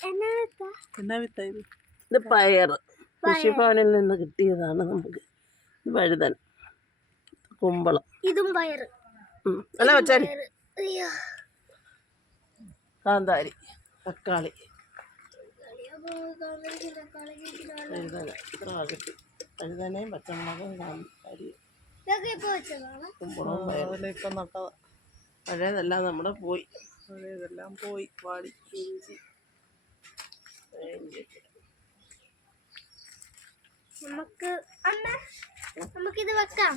എന്നാ വിത്താ ഇത്? ഇത് പയർ കൃഷിഭവനിൽ നിന്ന് കിട്ടിയതാണ് നമുക്ക്. ഇത് വഴുതൻ കുമ്പളം. ഇതും പയർ. അല്ല വെച്ചാൽ അയ്യോ. കാന്താരി തക്കാളി. വഴുതനയും പച്ചമുളകും കാന്താരി. കുമ്പളവും പയറും. ഇപ്പം നട്ടതാണ് പഴയതെല്ലാം നമ്മുടെ പോയി. പഴയതെല്ലാം പോയി. വാടി ഇഞ്ചി. നമുക്ക് അമ്മ നമുക്കിത് വെക്കാം?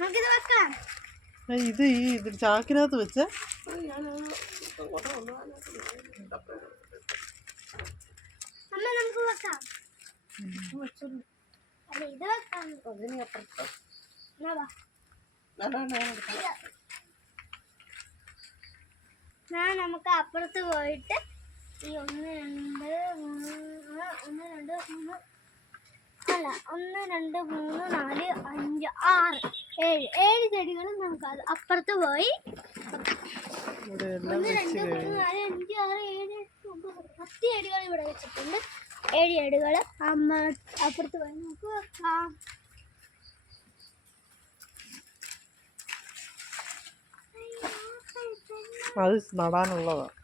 നമുക്കിത് വെക്കാം. ഇത് ഈ ഇത് ചാക്കിനകത്ത് വെച്ച. അമ്മ നമുക്ക് വെക്കാം. അല്ല ഇത് വെക്കാം. എന്നാ നമുക്ക് അപ്പുറത്ത് പോയിട്ട് ഈ ഒന്ന് രണ്ട് മൂന്ന് ഒന്ന് രണ്ട് മൂന്ന്. അല്ല ഒന്ന് രണ്ട് മൂന്ന് നാല് അഞ്ച് ആറ് ഏഴ്. ഏഴ് ചെടികളും നമുക്ക് അത് അപ്പുറത്ത് പോയി. ഒന്ന് രണ്ട് മൂന്ന് നാല് അഞ്ച് ആറ് ഏഴ് പത്ത്. പത്ത് ചെടികൾ ഇവിടെ വെച്ചിട്ടുണ്ട്. ഏഴ് ചെടികൾ അമ്മ അപ്പുറത്ത് പോയി. നമുക്ക് വെക്കാം അത് നടാനുള്ളതാണ്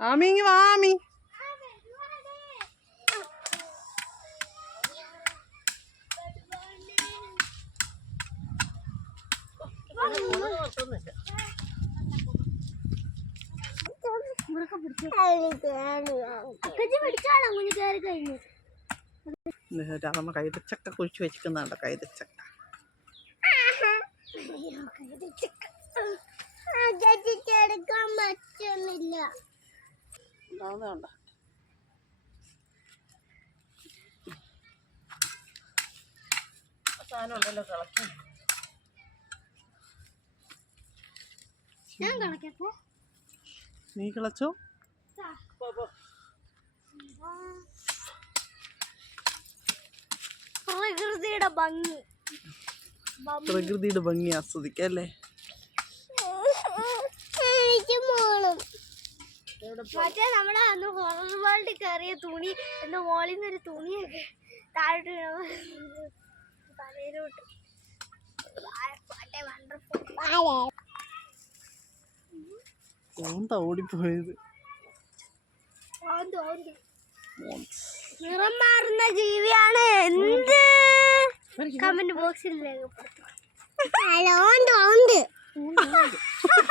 ആമി ഇങ്ങ് വാ നമ്മ കൈതച്ചക്ക കുഴിച്ചു വെച്ചിരിക്കുന്നുണ്ട് കൈതച്ചക്ക. എടുക്കാൻ പറ്റുന്നില്ല ഉണ്ടാവുന്നതുണ്ടോ സാധനം ഉണ്ടല്ലോ തിളക്കി ഞാൻ കളക്കട്ടെ? നീ കിളച്ചോ? പ്രകൃതിയുടെ ഭംഗി. പ്രകൃതിയുടെ ഭംഗി ആസ്വദിക്കാം അല്ലേ? മറ്റേ നമ്മുടെ അന്ന് ഹോറർ വേൾഡിൽ കയറിയ തുണി എന്റെ മോളിൽ നിന്ന് ഒരു തുണിയൊക്കെ താഴോട്ട് തലയിലോട്ട്. തലയിലോട്ട് ഓന്താ ഓടിപ്പോയത് നിറം മാറുന്ന ജീവിയാണ്. എന്ത്?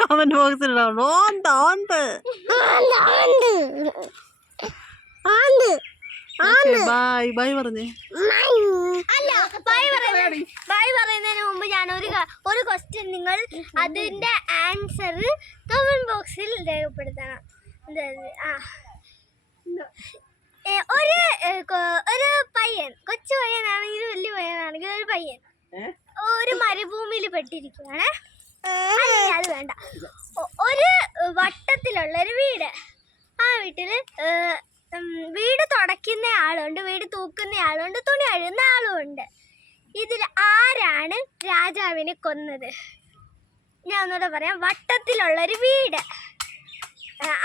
കമന്റ് ബോക്സിൽ ഓന്ത ഓന്ത് ബൈ ബൈ പറഞ്ഞേ. അല്ല ബൈ പറയുന്ന ബൈ പറയുന്നതിന് മുമ്പ് ഞാൻ ഒരു ഒരു ക്വസ്റ്റ്യൻ നിങ്ങൾ അതിന്റെ ആൻസർ കമന്റ് ബോക്സിൽ രേഖപ്പെടുത്തണം. ആ. ഒരു ഒരു പയ്യൻ കൊച്ചു പയ്യനാണെങ്കിലും വലിയ പയ്യനാണെങ്കിലും ഒരു പയ്യൻ ഒരു മരുഭൂമിയിൽ പെട്ടിരിക്കുകയാണ്. അത് വേണ്ട. ഒരു വട്ടത്തിലുള്ള ഒരു വീട്. ആ വീട്ടിൽ വീട് തുടയ്ക്കുന്ന ആളുണ്ട് വീട് തൂക്കുന്ന ആളുണ്ട് തുണി അഴുന്ന ആളുമുണ്ട് ഇതിൽ ആരാണ് രാജാവിനെ കൊന്നത്. ഞാൻ ഒന്നുകൂടെ പറയാം. വട്ടത്തിലുള്ള ഒരു വീട്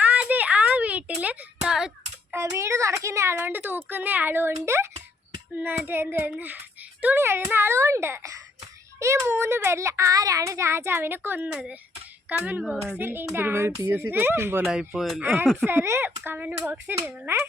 അത് ആ വീട്ടിൽ വീട് തുടയ്ക്കുന്ന ആളുണ്ട് തൂക്കുന്ന ആളുണ്ട്. മറ്റേ എന്ത് തുണി കഴിയുന്ന ആളുമുണ്ട് ഈ മൂന്ന് പേരിൽ ആരാണ് രാജാവിനെ കൊന്നത്? കമന്റ് ബോക്സിൽ ഇതിന്റെ ആൻസർ കമന്റ് ബോക്സിൽ ഇടണേ.